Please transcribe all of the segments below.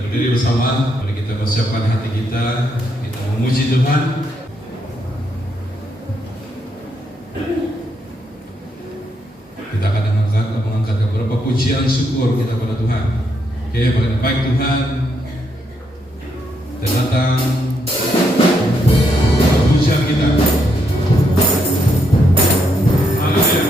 kita berdiri bersama, mari kita persiapkan hati kita memuji Tuhan. Kita akan mengangkat beberapa pujian syukur kita pada Tuhan. Oke, baik Tuhan, dan datang pujian kita. Haleluya.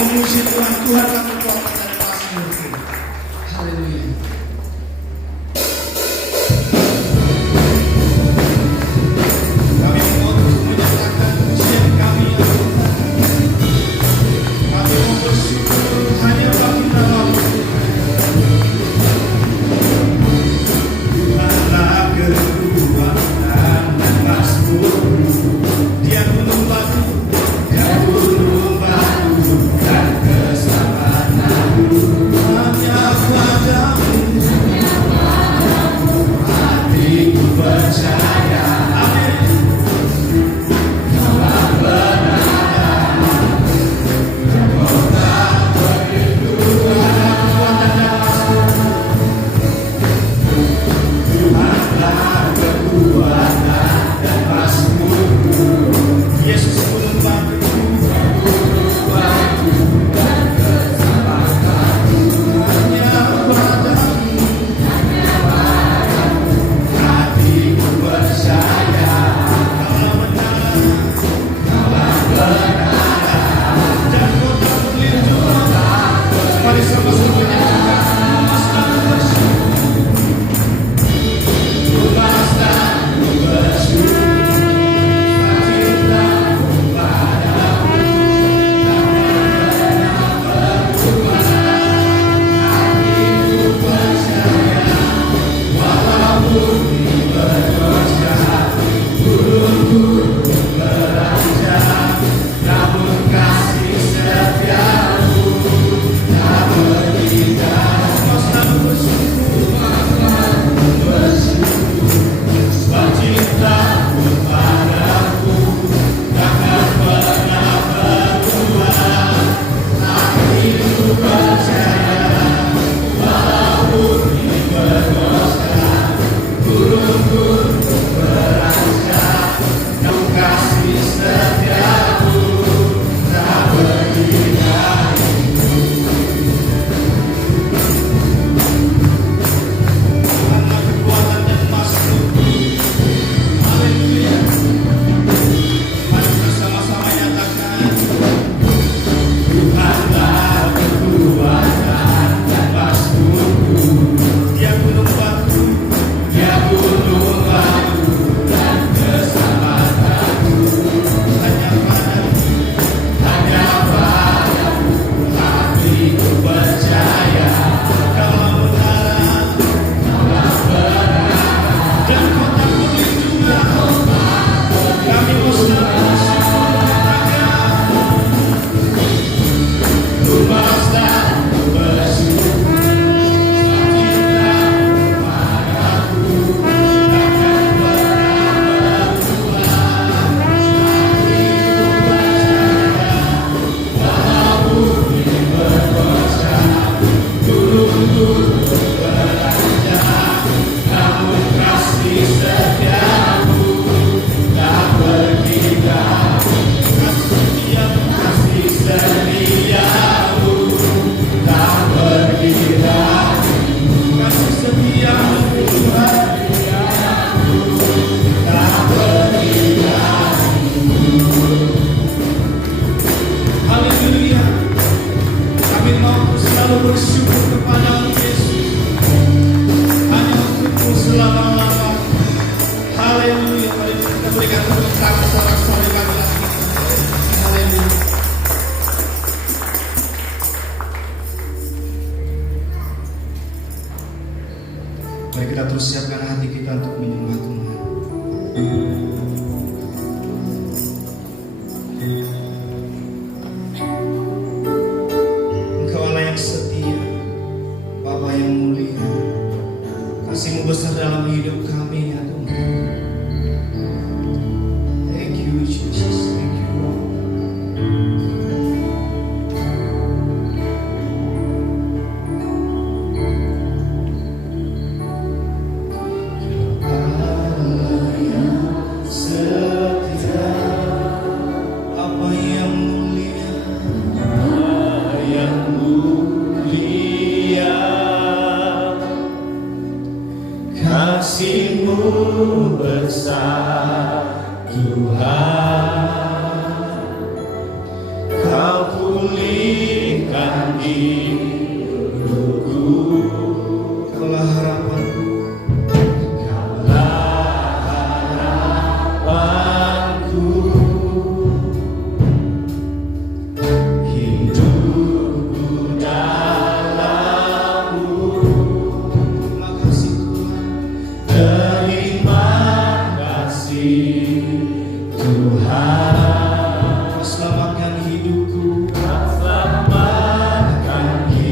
memuji Tuhan, Tuhan kami kuatkan dan masih. Haleluya. Kami mau menyatakan pujian kami yang kami mau bersyukur hanya bagi nama Tuhanlah kekuatan dan masmur. Dia gunung batu dan keselamatan. bersyukur kepadamu Yesus. Hanya untukmu selama-lamanya. Haleluya. Mari kita berikan tepuk tangan sorak-sorai kami lagi. Haleluya. Mari kita terus siapkan hati kita untuk menyembah Tuhan. Engkau Allah yang setia, Bapa yang mulia. Kasih-Mu besar dalam hidup kami ya Tuhan. Thank you Jesus, thank you Lord. Allah yang setia, Bapa yang mulia, yang mulia. Kasih-Mu besar Tuhan, Kau pulihkan hidupku. Kaulah harapanku, Kaulah harapanku. Hidupku dalam-Mu. Terima kasih Tuhan. Terima kasih Tuhan. Kau selamatkan hidupku. Kau selamatkan hidupku.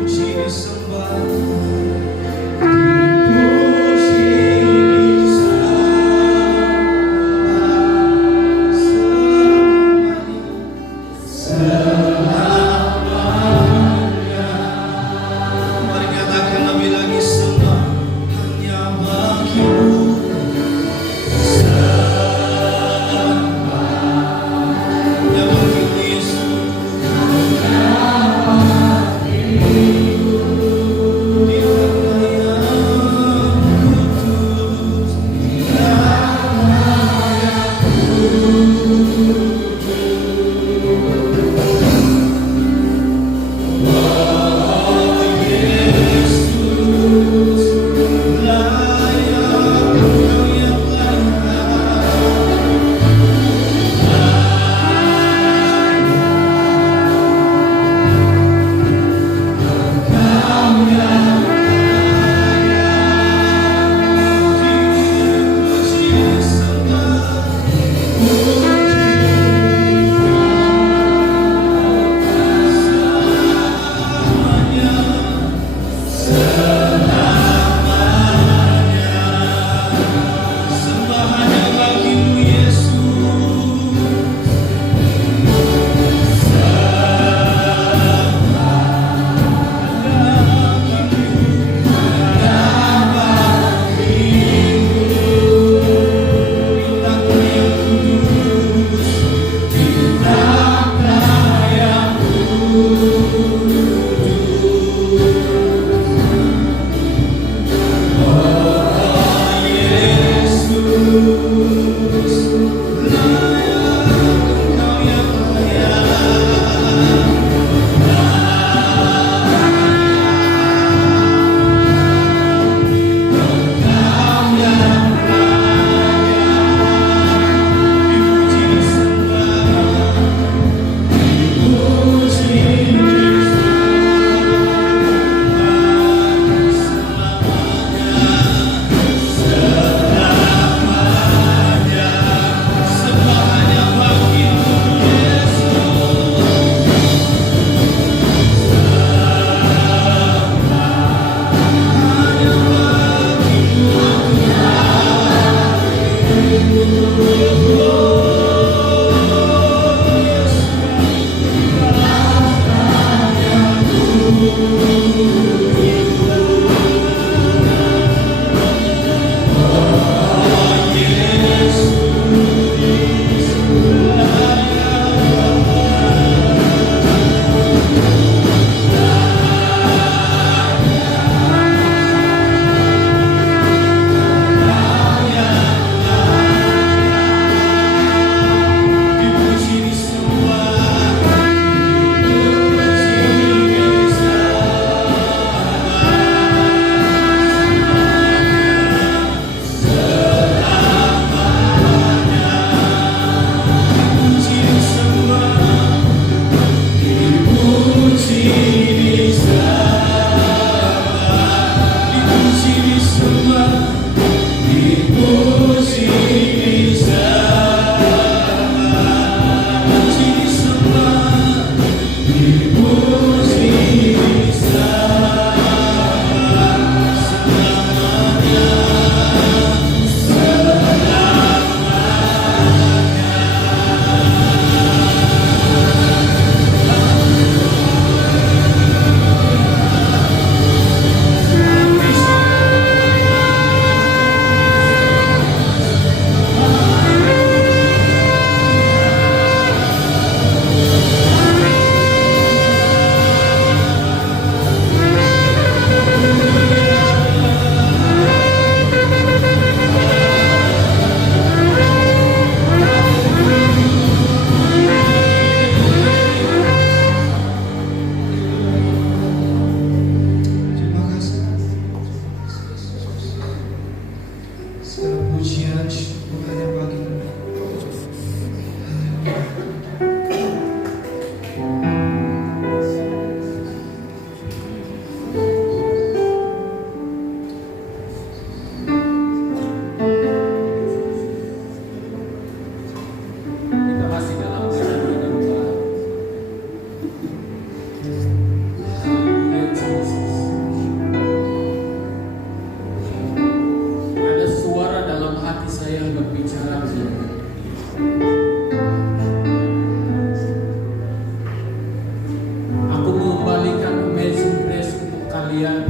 Dipuji disembah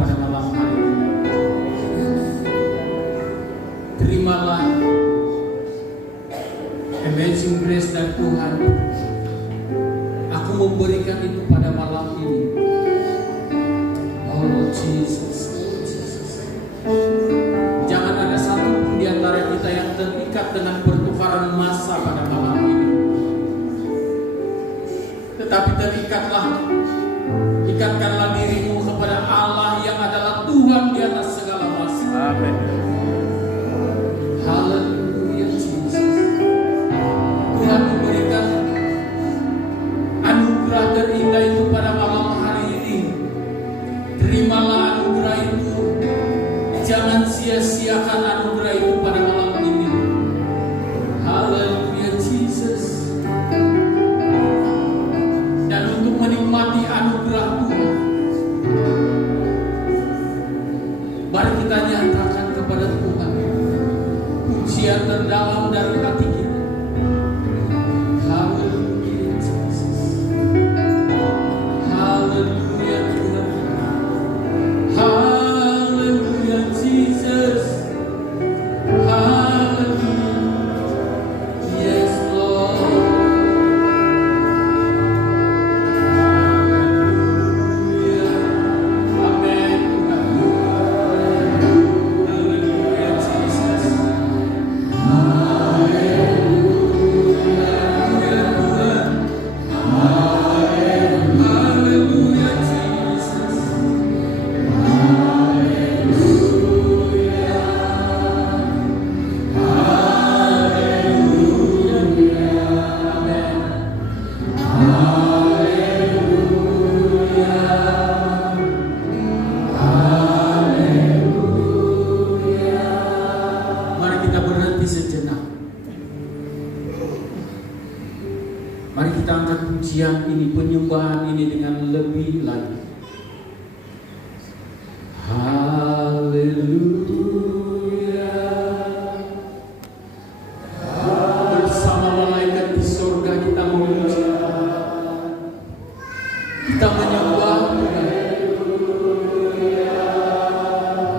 pada malam hari ini. Terimalah Amazing Grace dari Tuhan. Aku memberikan itu pada malam ini. Oh Lord Jesus, Lord Jesus. Jangan ada satu pun di antara kita yang terikat dengan pertukaran massa pada malam ini. Tetapi ikatkanlah dirimu kepada Allah yang adalah Tuhan di atas segala masa. Amin. Haleluya Jesus. Tuhan memberikan anugerah terindah itu pada malam hari ini. Terimalah anugerah itu. Jangan sia-siakan anugerah itu pada malam ini. Haleluya Jesus. Dan untuk menikmati anugerah Tuhan, mari kita nyatakan kepada Tuhan pujian terdalam dari hati kita. Haleluya Jesus. Haleluya Tuhan. Haleluya Jesus. Haleluya. Yes Lord. Haleluya. Amen Tuhan. Haleluya Jesus. Haleluya Tuhan. Haleluya Jesus. Mari kita berhenti sejenak. Mari kita angkat pujian ini, penyembahan ini dengan lebih lagi. Haleluya. Bersama malaikat di surga kita memuji, kita menyembah Tuhan.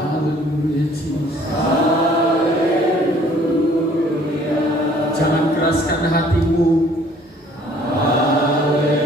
Haleluya Jesus. Jangan keraskan hatimu. Haleluya.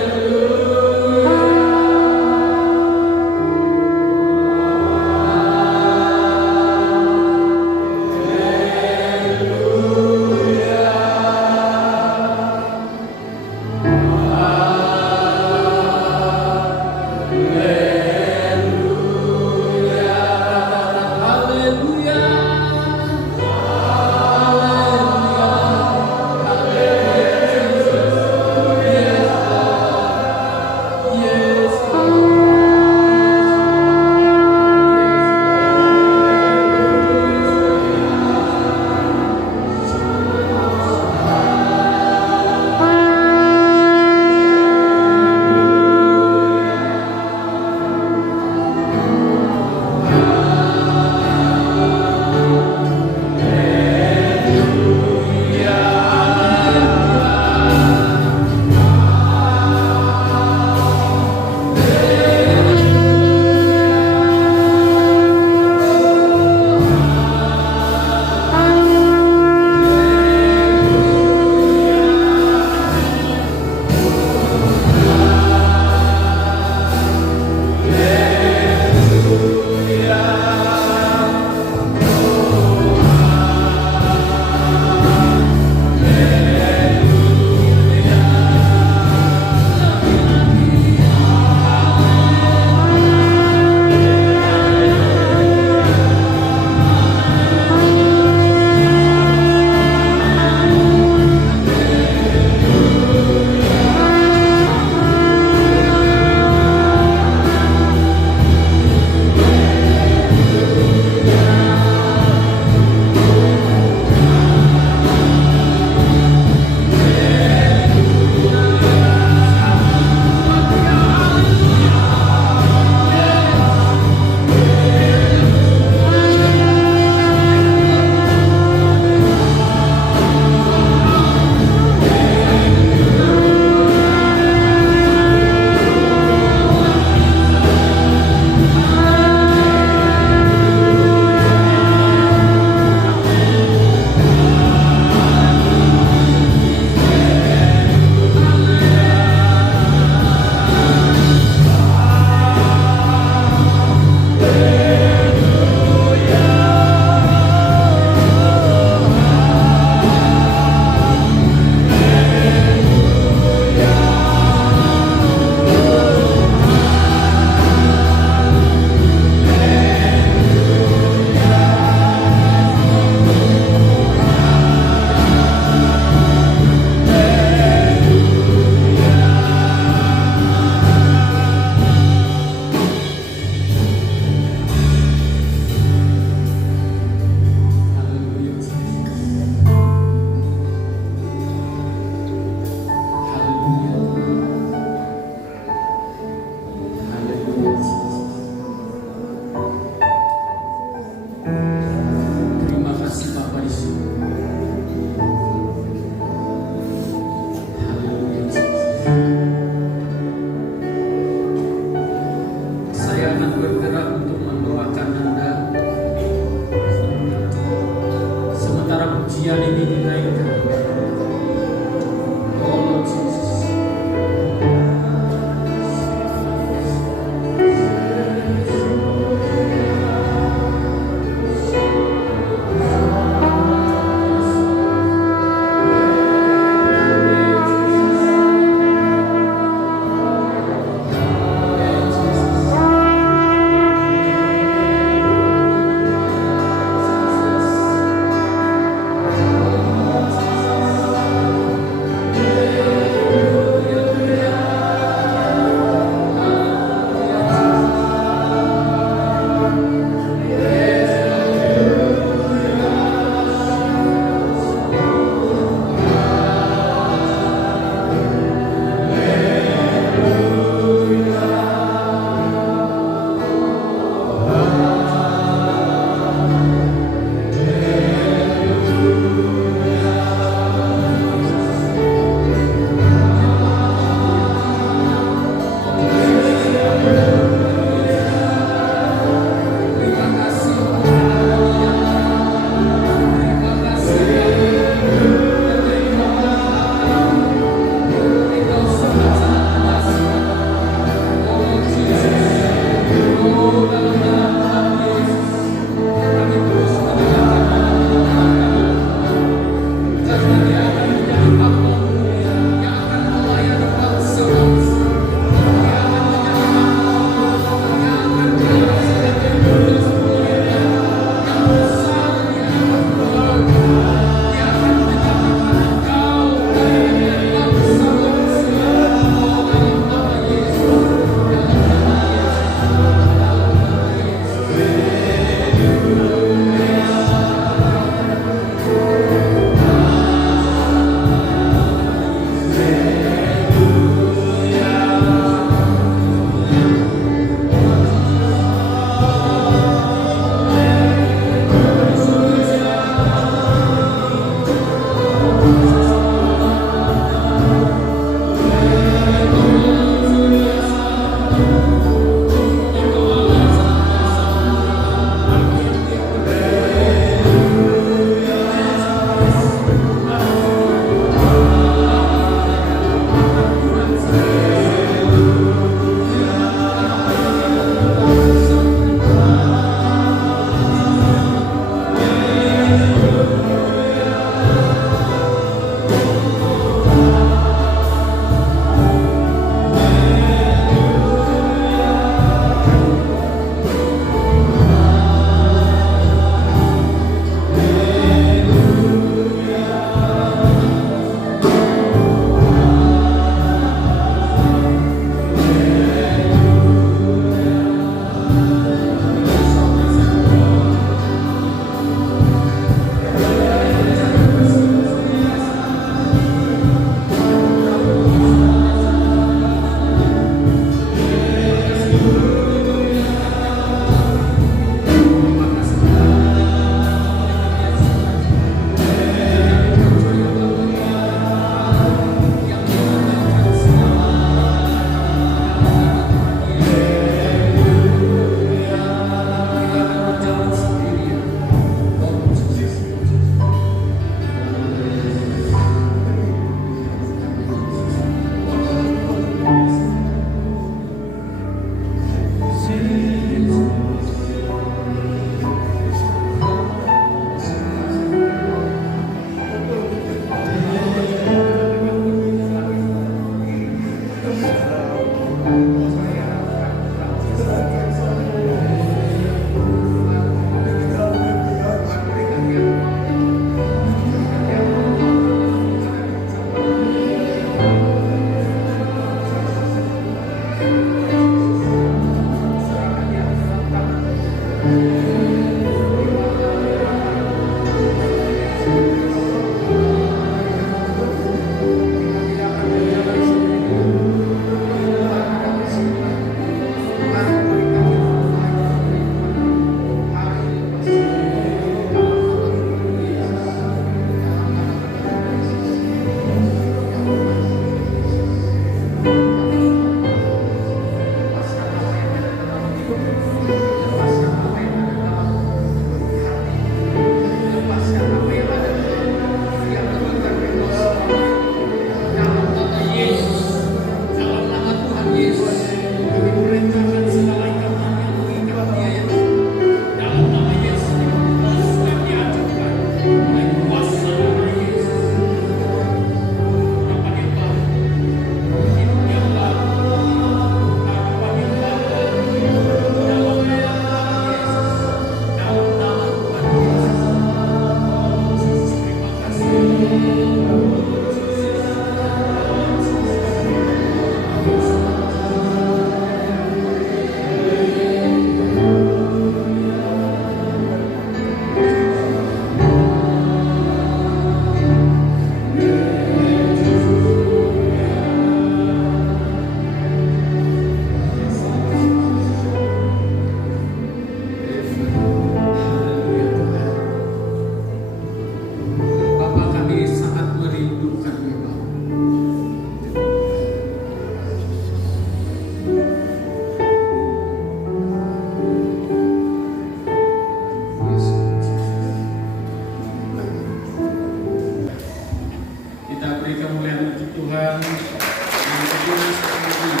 kemuliaan untuk Tuhan yang kudus dan mulia.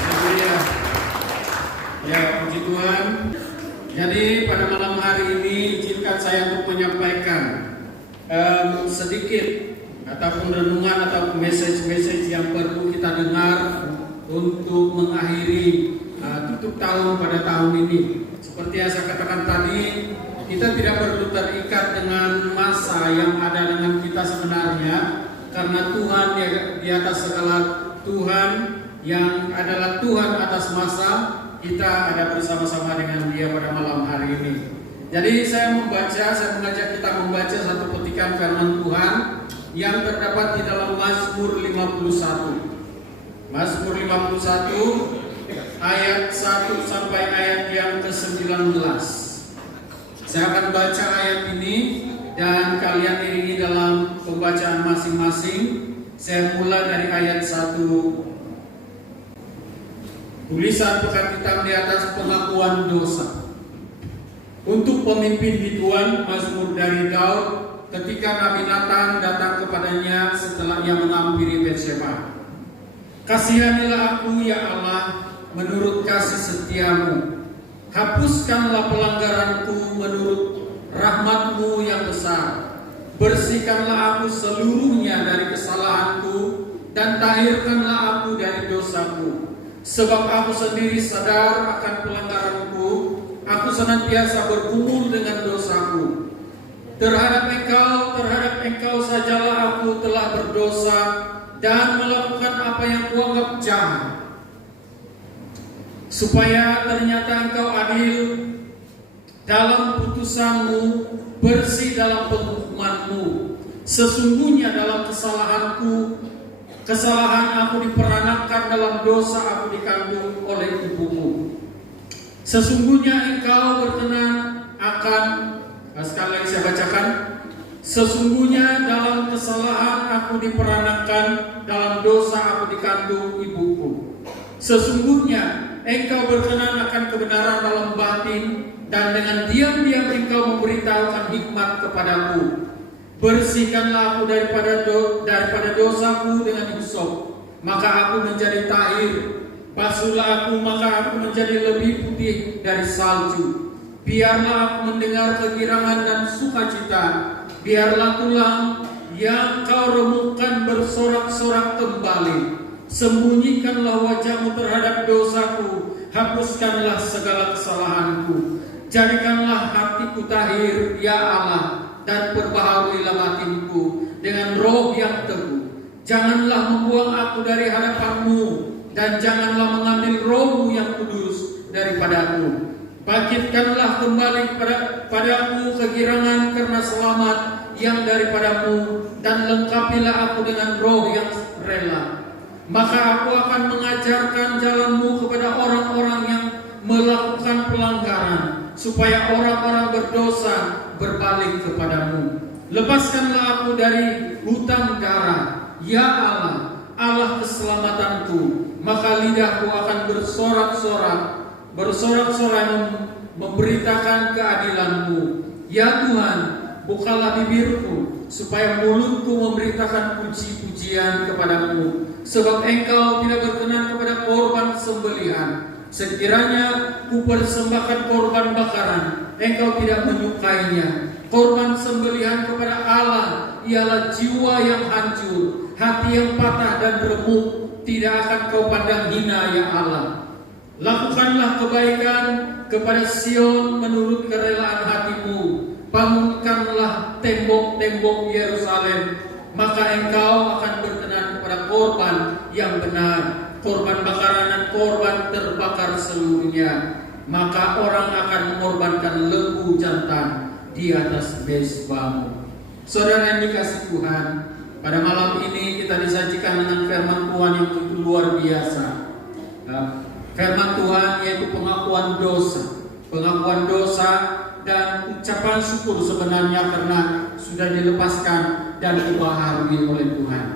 Haleluya. Ya, puji Tuhan. Jadi pada malam hari ini izinkan saya untuk menyampaikan sedikit ataupun renungan atau message yang perlu kita dengar untuk mengakhiri tutup tahun pada tahun ini. Seperti yang saya katakan tadi, kita tidak perlu terikat dengan masa yang ada dengan kita sebenarnya, karena Tuhan di atas segala, Tuhan yang adalah Tuhan atas masa, kita ada bersama-sama dengan Dia pada malam hari ini. Jadi saya mengajak kita membaca satu petikan firman Tuhan yang terdapat di dalam Mazmur 51. Mazmur 51 ayat 1 sampai ayat yang ke-19. Saya akan baca ayat ini dan kalian iringi dalam pembacaan masing-masing. Saya mulai dari ayat 1. Tulisan pekat hitam di atas pengakuan dosa. Untuk pemimpin biduan, Mazmur dari Daud ketika Nabi Nathan datang kepadanya setelah ia menghampiri Betsheba. Kasihanilah aku ya Allah menurut kasih setiamu. Hapuskanlah pelanggaranku menurut rahmat-Mu yang besar. Bersihkanlah aku seluruhnya dari kesalahanku dan tahirkanlah aku dari dosaku. Sebab aku sendiri sadar akan pelanggaranku, aku senantiasa bergumul dengan dosaku. Terhadap engkau sajalah aku telah berdosa dan melakukan apa yang kuanggap jahat. Supaya ternyata engkau adil dalam putusanmu, bersih dalam penghukumanmu. Sesungguhnya dalam kesalahan aku diperanakan, dalam dosa aku dikandung oleh ibumu. Sesungguhnya engkau berkenan akan, sekali lagi saya bacakan. Sesungguhnya dalam kesalahan aku diperanakan, dalam dosa aku dikandung ibuku. Sesungguhnya engkau berkenan akan kebenaran dalam batin, dan dengan diam-diam engkau memberitahukan hikmat kepadaku. Bersihkanlah aku daripada dosaku dengan hisop, maka aku menjadi tahir. Basuhlah aku, maka aku menjadi lebih putih dari salju. Biarlah aku mendengar kegirangan dan sukacita. Biarlah tulang yang kau remukkan bersorak-sorak kembali. Sembunyikanlah wajahmu terhadap dosaku, hapuskanlah segala kesalahanku. Jadikanlah hatiku tahir, ya Allah, dan perbaharuilah batinku dengan roh yang teguh. Janganlah membuang aku dari hadapan-Mu, dan janganlah mengambil roh-Mu yang kudus daripadaku. Bangkitkanlah kembali padaku kegirangan karena selamat yang daripadamu, dan lengkapilah aku dengan roh yang rela. Maka aku akan mengajarkan jalan-Mu kepada orang-orang yang melakukan pelanggaran, supaya orang-orang berdosa berbalik kepadamu. Lepaskanlah aku dari hutang darah, ya Allah, Allah keselamatanku. Maka lidahku akan bersorak-sorai memberitakan keadilan-Mu. Ya Tuhan, bukalah bibirku, supaya mulutku memberitakan puji-pujian kepadamu. Sebab engkau tidak berkenan kepada korban sembelihan. Sekiranya ku persembahkan korban bakaran, engkau tidak menyukainya. Korban sembelihan kepada Allah ialah jiwa yang hancur, hati yang patah dan remuk, tidak akan kau pandang hina, ya Allah. Lakukanlah kebaikan kepada Sion menurut kerelaan hatimu. Bangunkanlah tembok-tembok Yerusalem, maka engkau akan berkenan kepada korban yang benar, korban bakaran dan korban terbakar seluruhnya. Maka orang akan mengorbankan lembu jantan di atas mezbahmu. Saudara yang dikasihi Tuhan, pada malam ini kita disajikan dengan firman Tuhan yang begitu luar biasa. Firman Tuhan yaitu pengakuan dosa dan ucapan syukur sebenarnya karena sudah dilepaskan dan dibaharui oleh Tuhan.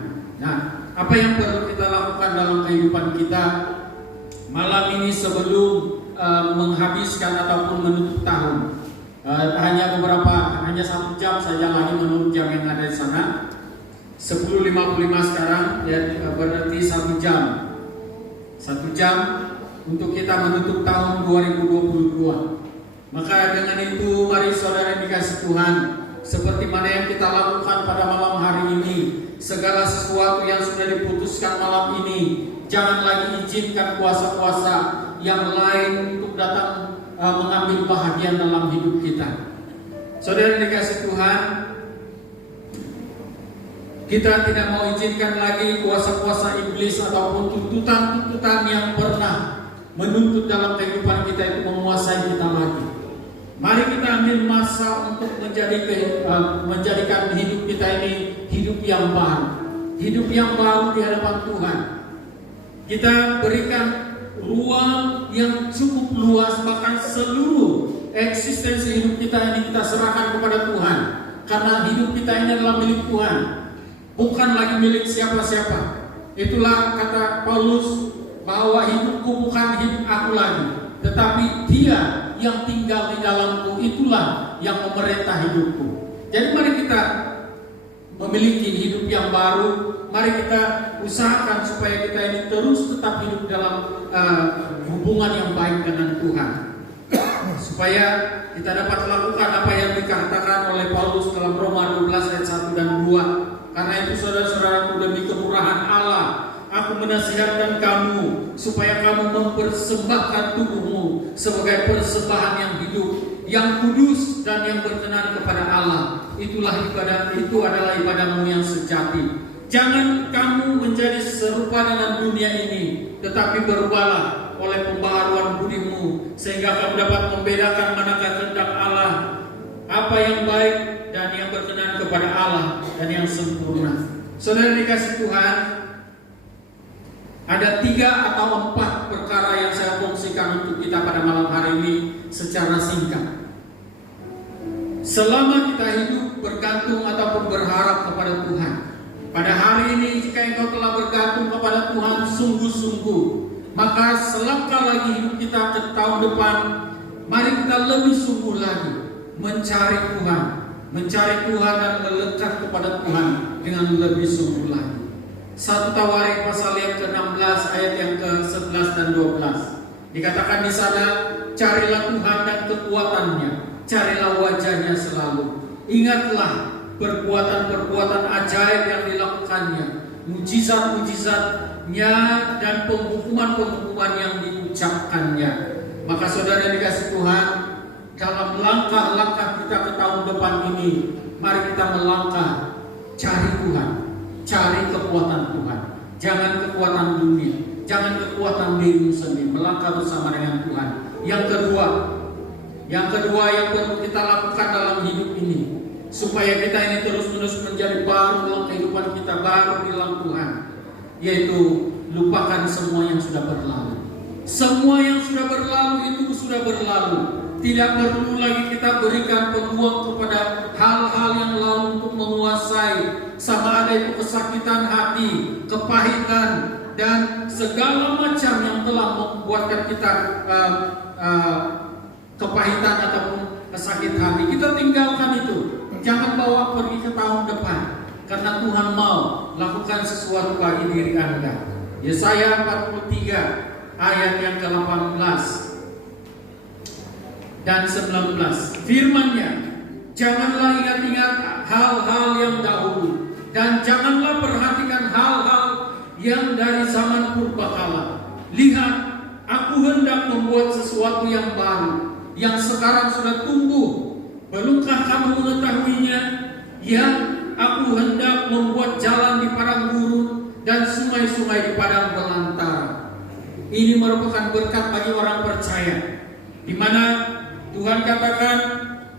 Nah, apa yang perlu kita lakukan dalam kehidupan kita malam ini sebelum menghabiskan ataupun menutup tahun? Hanya 1 jam saja lagi menurut jam yang ada di sana. 10.55 sekarang, ya berarti 1 jam. 1 jam untuk kita menutup tahun 2022. Maka dengan itu mari saudara dikasih Tuhan, seperti mana yang kita lakukan pada malam hari ini, segala sesuatu yang sudah diputuskan malam ini, jangan lagi izinkan kuasa-kuasa yang lain untuk datang mengambil bahagian dalam hidup kita. Saudara dikasih Tuhan, kita tidak mau izinkan lagi kuasa-kuasa iblis ataupun tuntutan-tuntutan yang pernah menuntut dalam kehidupan kita itu menguasai kita lagi. Mari kita ambil masa untuk menjadikan hidup kita ini hidup yang baru, hidup yang baru di hadapan Tuhan. Kita berikan ruang yang cukup luas, bahkan seluruh eksistensi hidup kita ini kita serahkan kepada Tuhan, karena hidup kita ini adalah milik Tuhan, bukan lagi milik siapa-siapa. Itulah kata Paulus, bahwa hidupku bukan hidup aku lagi, tetapi Dia yang tinggal di dalamku, itulah yang memerintah hidupku. Jadi mari kita memiliki hidup yang baru. Mari kita usahakan supaya kita ini terus tetap hidup dalam hubungan yang baik dengan Tuhan, supaya kita dapat melakukan apa yang dikatakan oleh Paulus dalam Roma 12 ayat 1 dan 2. Karena itu saudara-saudaraku, demi kemurahan Allah, aku menasihatkan kamu supaya kamu mempersembahkan tubuhmu sebagai persembahan yang hidup, yang kudus dan yang berkenan kepada Allah. Itulah ibadah, itu adalah ibadahmu yang sejati. Jangan kamu menjadi serupa dengan dunia ini, tetapi berubahlah oleh pembaharuan budimu, sehingga kamu dapat membedakan manakah kehendak Allah, apa yang baik dan yang berkenan kepada Allah dan yang sempurna. Saudara dikasih Tuhan, ada 3 atau 4 perkara yang saya kongsikan untuk kita pada malam hari ini secara singkat. Selama kita hidup bergantung ataupun berharap kepada Tuhan, pada hari ini jika engkau telah bergantung kepada Tuhan sungguh-sungguh, maka selangkah lagi hidup kita ke tahun depan, mari kita lebih sungguh lagi mencari Tuhan dan melekat kepada Tuhan dengan lebih sungguh lagi. 1 Tawarik pasal yang ke-16 ayat yang ke-11 dan 12. Dikatakan di sana, carilah Tuhan dan kekuatannya, carilah wajahnya selalu. Ingatlah perbuatan-perbuatan ajaib yang dilakukannya, mujizat-mujizatnya dan penghukuman-penghukuman yang diucapkannya. Maka saudara dikasih Tuhan, dalam langkah-langkah kita ke tahun depan ini, mari kita melangkah cari Tuhan, cari kekuatan Tuhan. Jangan kekuatan dunia, jangan kekuatan dirimu sendiri, melangkah bersama dengan Tuhan. Yang kedua yang perlu kita lakukan dalam hidup ini, supaya kita ini terus-menerus menjadi baru dalam kehidupan kita, baru di dalam Tuhan, yaitu lupakan semua yang sudah berlalu. Semua yang sudah berlalu itu sudah berlalu. Tidak perlu lagi kita berikan peluang kepada hal-hal yang lalu untuk menguasai, sama ada itu kesakitan hati, kepahitan, dan segala macam yang telah membuatkan kita kepahitan ataupun kesakit hati. Kita tinggalkan itu. Jangan bawa pergi ke tahun depan, karena Tuhan mau lakukan sesuatu bagi diri Anda. Yesaya 43 ayat yang ke-18 dan 19. Firman-Nya, janganlah ingat-ingat hal-hal yang dahulu, dan janganlah perhatikan hal-hal yang dari zaman purbakala. Lihat, aku hendak membuat sesuatu yang baru, yang sekarang sudah tumbuh. Belumkah kamu mengetahuinya? Ya, aku hendak membuat jalan di padang gurun dan sungai-sungai di padang belantara. Ini merupakan berkat bagi orang percaya, di mana Tuhan katakan,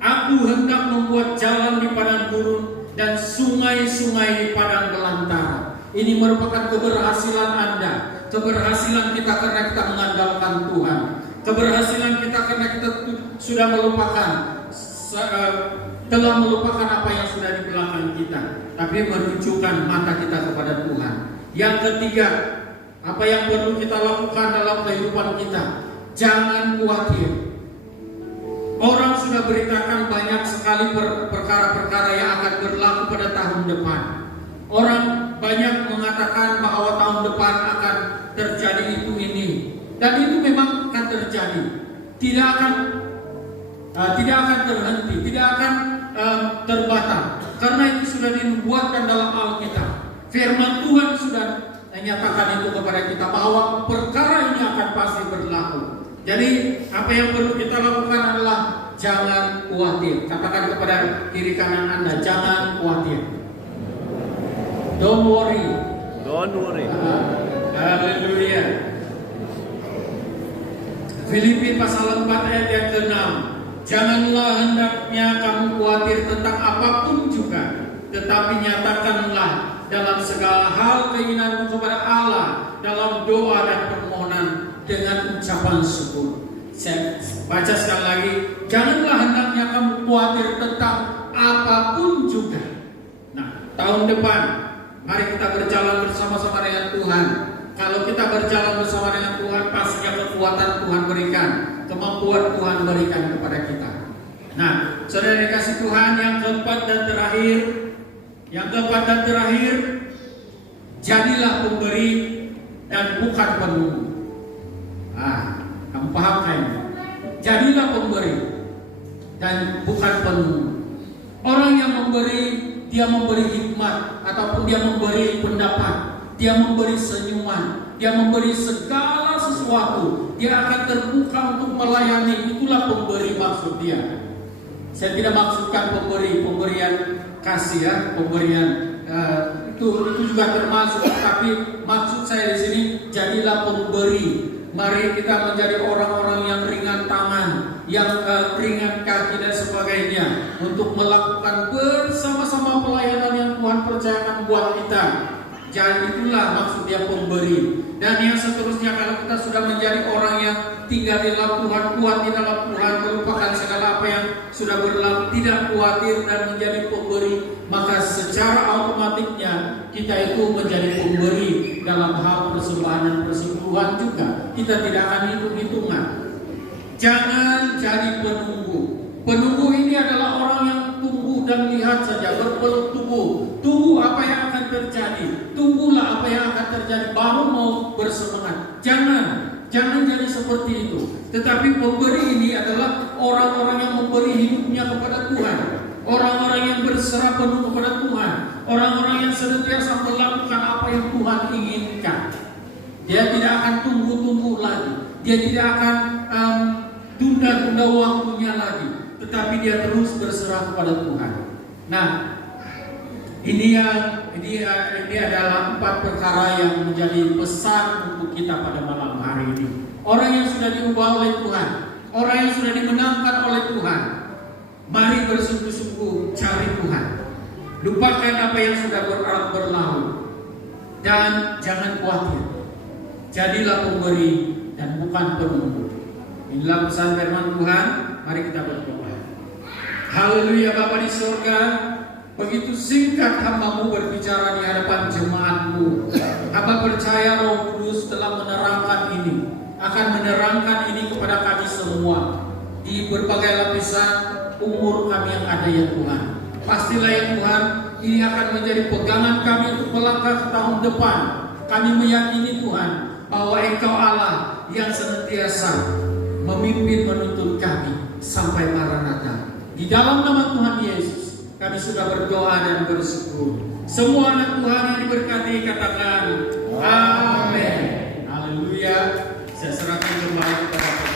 aku hendak membuat jalan di padang gurun dan sungai-sungai di padang belantara. Ini merupakan keberhasilan Anda, keberhasilan kita karena kita mengandalkan Tuhan, keberhasilan kita karena kita sudah telah melupakan apa yang sudah di belakang kita, tapi menunjukkan mata kita kepada Tuhan. Yang ketiga, apa yang perlu kita lakukan dalam kehidupan kita? Jangan khawatir. Orang sudah beritakan banyak sekali perkara-perkara yang akan berlaku pada tahun depan. Orang banyak mengatakan bahwa tahun depan akan terjadi itu ini, dan itu memang akan terjadi. Tidak akan terhenti, tidak akan terbatas, karena itu sudah dinubuatkan dalam Alkitab. Firman Tuhan sudah menyatakan itu kepada kita bahwa perkara ini akan pasti berlaku. Jadi apa yang perlu kita lakukan adalah jangan khawatir. Katakan kepada kiri kanan Anda, jangan khawatir. Don't worry. Don't worry. Haleluya. Filipi pasal 4 ayat yang ke-6. Janganlah hendaknya kamu khawatir tentang apapun juga, tetapi nyatakanlah dalam segala hal keinginanmu kepada Allah dalam doa dan permohonan dengan ucapan syukur. Saya baca sekali lagi. Janganlah hendaknya kamu khawatir tentang apapun juga. Nah, tahun depan mari kita berjalan bersama-sama dengan Tuhan. Kalau kita berjalan bersama dengan Tuhan, pastinya kekuatan Tuhan berikan, kemampuan Tuhan berikan kepada kita. Nah, saudara dikasih Tuhan, yang keempat dan terakhir, jadilah pemberi dan bukan penunggu. Kamu paham kan? Jadilah pemberi dan bukan penunggu. Orang yang memberi, dia memberi hikmat, ataupun dia memberi pendapat, dia memberi senyuman, dia memberi segala sesuatu. Dia akan terbuka untuk melayani. Itulah pemberi maksud dia. Saya tidak maksudkan pemberian kasih ya, pemberian itu juga termasuk. Tapi maksud saya di sini, jadilah pemberi. Mari kita menjadi orang-orang yang ringan tangan, yang ringan kaki dan sebagainya, untuk melakukan bersama-sama pelayanan yang Tuhan percayakan buat kita. Jadi itulah maksud dia pemberi. Dan yang seterusnya, kalau kita sudah menjadi orang yang tinggal di dalam Tuhan, kuat di dalam Tuhan, melupakan segala apa yang sudah berlalu, tidak khawatir dan menjadi pemberi, maka secara otomatiknya kita itu menjadi pemberi dalam hal persembahan dan persekutuan juga. Kita tidak akan hitung-hitungan. Jangan jadi penunggu. Penunggu ini adalah orang yang tunggu dan lihat saja, berpeluk tubuh. Tunggu apa yang akan terjadi. Tunggulah apa yang akan terjadi, baru mau bersemangat. Jangan jadi seperti itu. Tetapi pemberi ini adalah orang-orang yang memberi hidupnya kepada Tuhan. Orang-orang yang berserah penuh kepada Tuhan. Orang-orang yang senantiasa melakukan apa yang Tuhan inginkan. Dia tidak akan tunggu-tunggu lagi. Dia tidak akan tunda-tunda waktunya lagi. Tetapi dia terus berserah kepada Tuhan. Nah, ini adalah 4 perkara yang menjadi pesan untuk kita pada malam hari ini. Orang yang sudah diubah oleh Tuhan, orang yang sudah dimenangkan oleh Tuhan, mari bersungguh-sungguh cari Tuhan. Lupakan apa yang sudah berlalu, dan jangan khawatir. Jadilah pemberi dan bukan penunggu. Inilah pesan firman Tuhan. Mari kita berdoa. Haleluya. Bapa di surga, begitu singkat hamba-Mu berbicara di hadapan jemaat-Mu. Hamba percaya Roh Kudus telah menerangkan ini, akan menerangkan ini kepada kami semua di berbagai lapisan umur kami yang ada ya Tuhan. Pastilah ya Tuhan, ini akan menjadi pegangan kami untuk melangkah ke tahun depan. Kami meyakini Tuhan bahwa Engkau Allah yang senantiasa memimpin menuntun kami sampai Maranatha. Di dalam nama Tuhan Yesus kami sudah berdoa dan bersyukur. Semua anak Tuhan yang diberkati katakan amin. Haleluya. Saya serahkan kembali kepada Tuhan.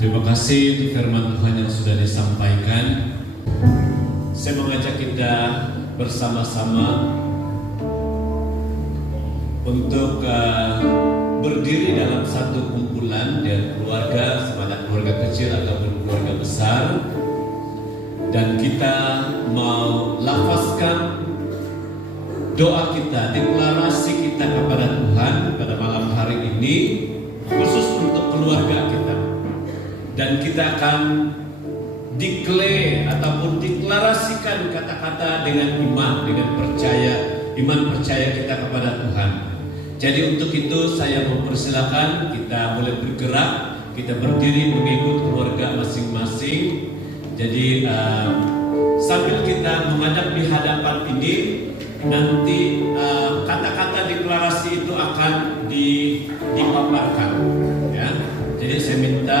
Terima kasih untuk firman Tuhan yang sudah disampaikan. Saya mengajak kita bersama-sama untuk berdiri dalam satu kumpulan dari keluarga, sama ada keluarga kecil ataupun keluarga besar, dan kita mau lafazkan doa kita, deklarasi kita kepada Tuhan pada malam hari ini, khusus untuk keluarga kita. Dan kita akan declare ataupun deklarasikan kata-kata dengan iman, dengan percaya, iman percaya kita kepada Tuhan. Jadi untuk itu saya mempersilakan kita boleh bergerak kita berdiri mengikut keluarga masing-masing. Jadi sambil kita menghadap di hadapan ini, nanti kata-kata deklarasi itu akan dipaparkan. Ya. Jadi saya minta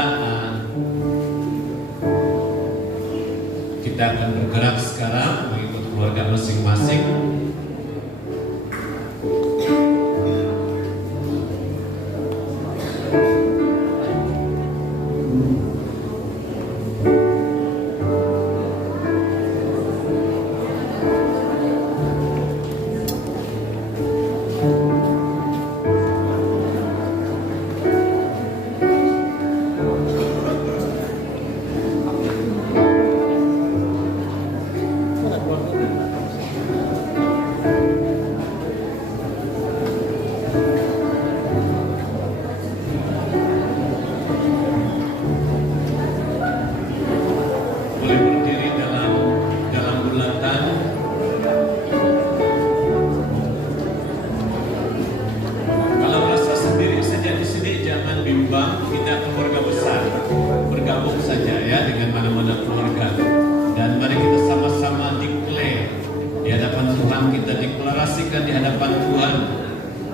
kita akan bergerak sekarang mengikut keluarga masing-masing.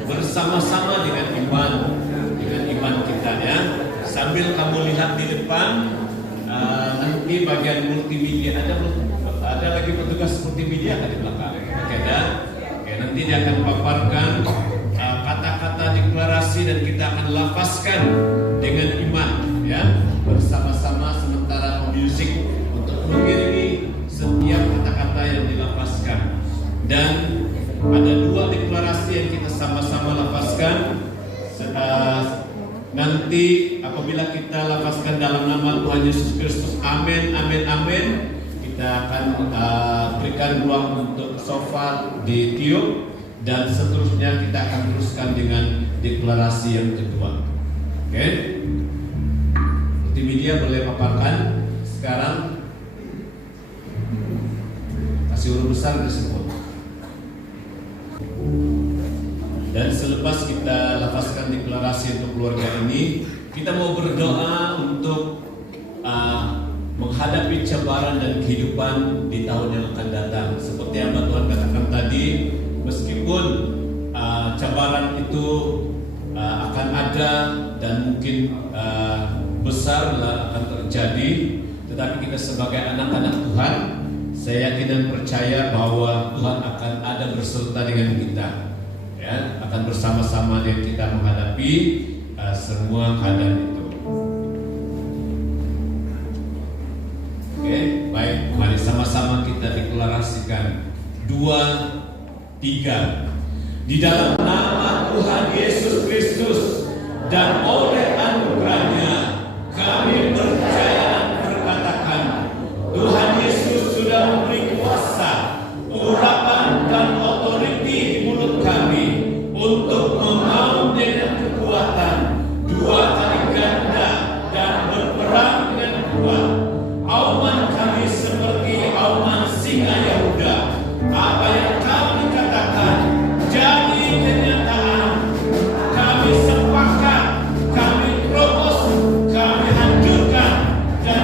Bersama-sama dengan iman kita ya. Sambil kamu lihat di depan, nanti bagian multimedia ada lagi petugas multimedia di belakang. Oke, nanti dia akan paparkan kata-kata deklarasi dan kita akan lafazkan dengan iman ya, bersama-sama sementara musik untuk mengiringi setiap kata-kata yang dilafazkan. Dan ada dua deklarasi yang kita sama-sama lafazkan. Nanti apabila kita lafazkan dalam nama Tuhan Yesus Kristus, amin, amin, amin, kita akan berikan ruang untuk shofar ditiup, dan seterusnya kita akan teruskan dengan deklarasi yang kedua. Oke? Multimedia boleh paparkan sekarang. Kasih huruf besar disebut. Dan selepas kita lafazkan deklarasi untuk keluarga ini, kita mau berdoa untuk menghadapi cabaran dan kehidupan di tahun yang akan datang. Seperti yang Tuhan katakan tadi, meskipun cabaran itu akan ada dan mungkin besar akan terjadi, tetapi kita sebagai anak-anak Tuhan, saya yakin dan percaya bahwa Tuhan akan ada berserta dengan kita. Ya, akan bersama-sama dengan kita menghadapi semua keadaan itu. Oke, baik, mari sama-sama kita deklarasikan 2, 3. Di dalam nama Tuhan Yesus Kristus dan oleh anugerahnya, kami percaya dan berkatakan, Tuhan Yesus sudah memberi kuasa, urapan dan otoriti di mulut kami untuk membangun dengan kekuatan 2 kali ganda dan berperang dengan kuat. Auman kami seperti auman singa Yehuda. Apa yang kami katakan jadi kenyataan. Kami sepakat, kami terobos, kami hancurkan, dan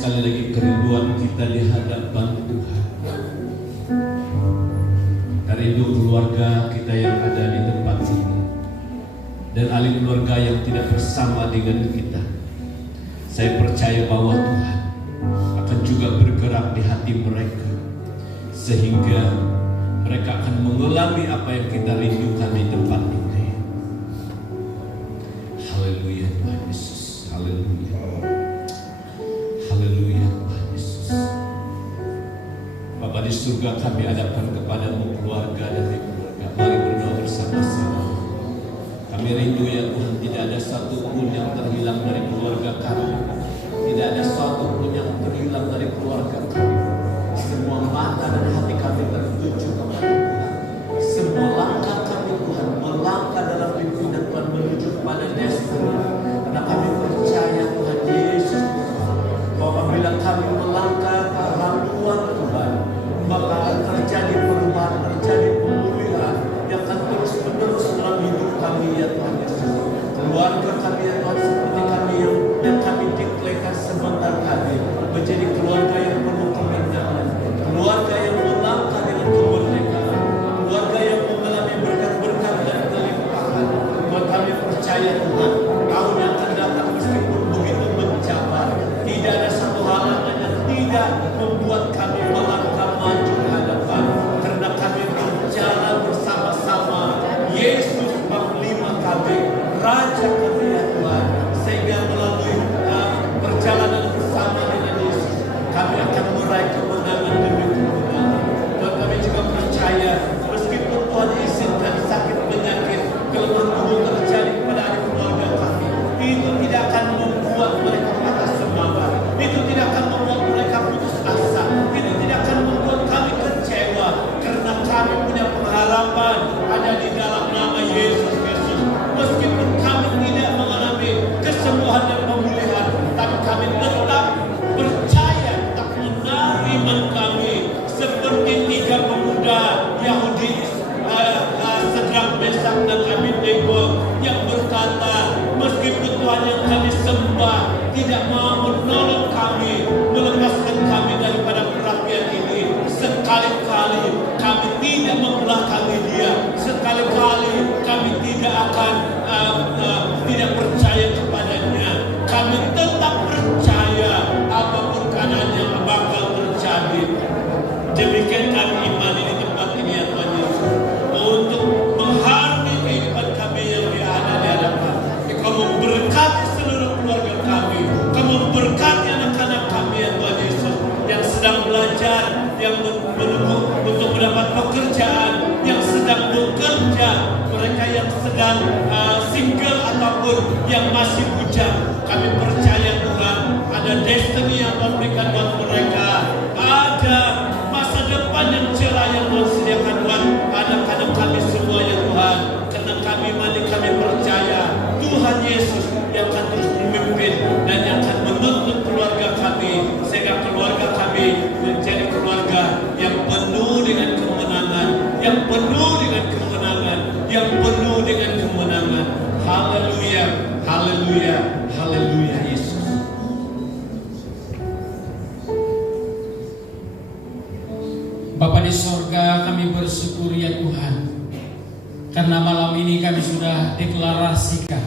sekali lagi kerinduan kita di hadapan Tuhan. Rindu keluarga kita yang ada di tempat ini dan ahli keluarga yang tidak bersama dengan kita. Saya percaya bahwa Tuhan akan juga bergerak di hati mereka sehingga mereka akan mengalami apa yang kita rindukan di tempat ini. Haleluya Tuhan Yesus. Haleluya. Haleluya Tuhan Yesus. Bapa di surga, kami hadapkan kepadamu keluarga demi keluarga. Mari berdoa bersama-sama. Kami rindu ya Tuhan, tidak ada satupun yang terhilang dari keluarga kami. Tidak ada satupun yang terhilang dari keluarga kami. Semua mata dan hati kami tertuju kepada Tuhan. Semua langkah kami Tuhan melangkah dalam pimpinan Tuhan menuju kepada destiny. Karena kami percaya Tuhan Yesus bahwa apabila kami melangkah ke haluan Tuhan, maka akan terjadi perubahan, terjadi pemulihan yang akan terus menerus dalam hidup kami ya Tuhan Yesus. Keluarga kami ya Tuhan, seperti kami yang kami deklarasikan sebentar kami menjadi keluarga yang penuh kemenangan, keluarga yang melangkah dengan kemerdekaan, keluarga yang mengalami berkat-berkat dan kelimpahan. Tuhan, kami percaya Tuhan, tahun yang akan datang meskipun begitu mencabar, tidak ada satu halangan yang tidak membuat kami melangkah maju ke hadapan, karena kami berjalan bersama-sama Yesus Panglima kami, Raja kami ya Tuhan, sehingga melalui perjalanan bersama dengan Yesus kami akan meraih kemenangan demi kemenangan. Dan kami juga percaya meskipun Tuhan izinkan sakit penyakit kelemahan tubuh terjadi kepada adik keluarga kami, itu tidak akan membuat mereka patah semangat, itu tidak akan membuat mereka putus asa, itu tidak akan membuat kami kecewa, karena kami punya pengharapan ada di dalam nama Yesus Kristus. Meskipun kami tidak mengalami kesembuhan dan pemulihan, tapi kami tetap percaya, tetap menarik iman kami seperti tiga pemuda Yahudi, Sadrak, Mesak dan Abednego yang berkata, meskipun Tuhan yang kami sembah tidak mau menolong kami, melepaskan kami daripada perapian ini, sekali-kali kami tidak membelakangi dia, sekali-kali kami tidak akan tidak percaya kepadanya. Kami tetap percaya apapun keadaannya bakal terjadi. Demikian kami imani di tempat ini ya Tuhan Yesus, untuk menghargai kehidupan kami yang ada di hadapan. Kau memberkati seluruh keluarga kami, Kau memberkati anak-anak kami ya Tuhan Yesus, yang sedang belajar, yang menunggu untuk mendapat pekerjaan, yang sedang bekerja, mereka yang sedang single ataupun yang masih bujang. Kami percaya Tuhan, ada destiny yang Tuhan berikan buat mereka, ada masa depan yang cerah yang Tuhan sediakan buat anak-anak kami semua ya Tuhan. Karena kami mandi, kami percaya Tuhan Yesus yang akan terus memimpin dan yang akan menuntun keluarga kami, sehingga keluarga kami menjadi keluarga yang penuh dengan kemenangan, yang penuh dengan kemenangan, yang penuh dengan kemenangan. Haleluya, haleluya, haleluya Yesus. Bapa di sorga, kami bersyukur ya Tuhan, karena malam ini kami sudah deklarasikan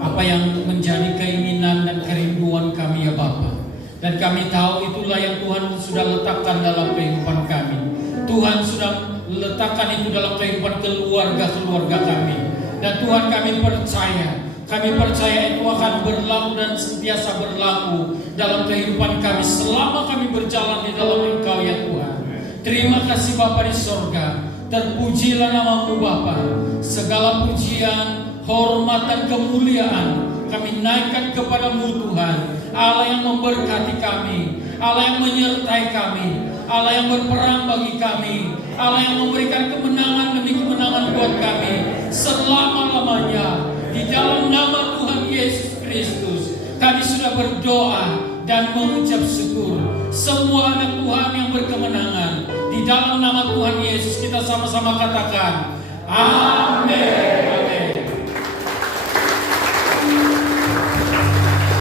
apa yang menjadi keinginan dan kerinduan kami ya Bapa. Dan kami tahu itulah yang Tuhan sudah letakkan dalam kehidupan kami. Tuhan sudah letakkan itu dalam kehidupan keluarga-keluarga kami. Dan Tuhan kami percaya itu akan berlaku dan sentiasa berlaku dalam kehidupan kami selama kami berjalan di dalam Engkau ya Tuhan. Terima kasih Bapa di sorga, terpujilah nama-Mu Bapa. Segala pujian, hormat dan kemuliaan kami naikkan kepada-Mu Tuhan, Allah yang memberkati kami, Allah yang menyertai kami, Allah yang berperang bagi kami, Allah yang memberikan kemenangan demi kemenangan buat kami selama-lamanya. Di dalam nama Tuhan Yesus Kristus kami sudah berdoa dan mengucap syukur. Semua anak Tuhan yang berkemenangan, di dalam nama Tuhan Yesus kita sama-sama katakan amin.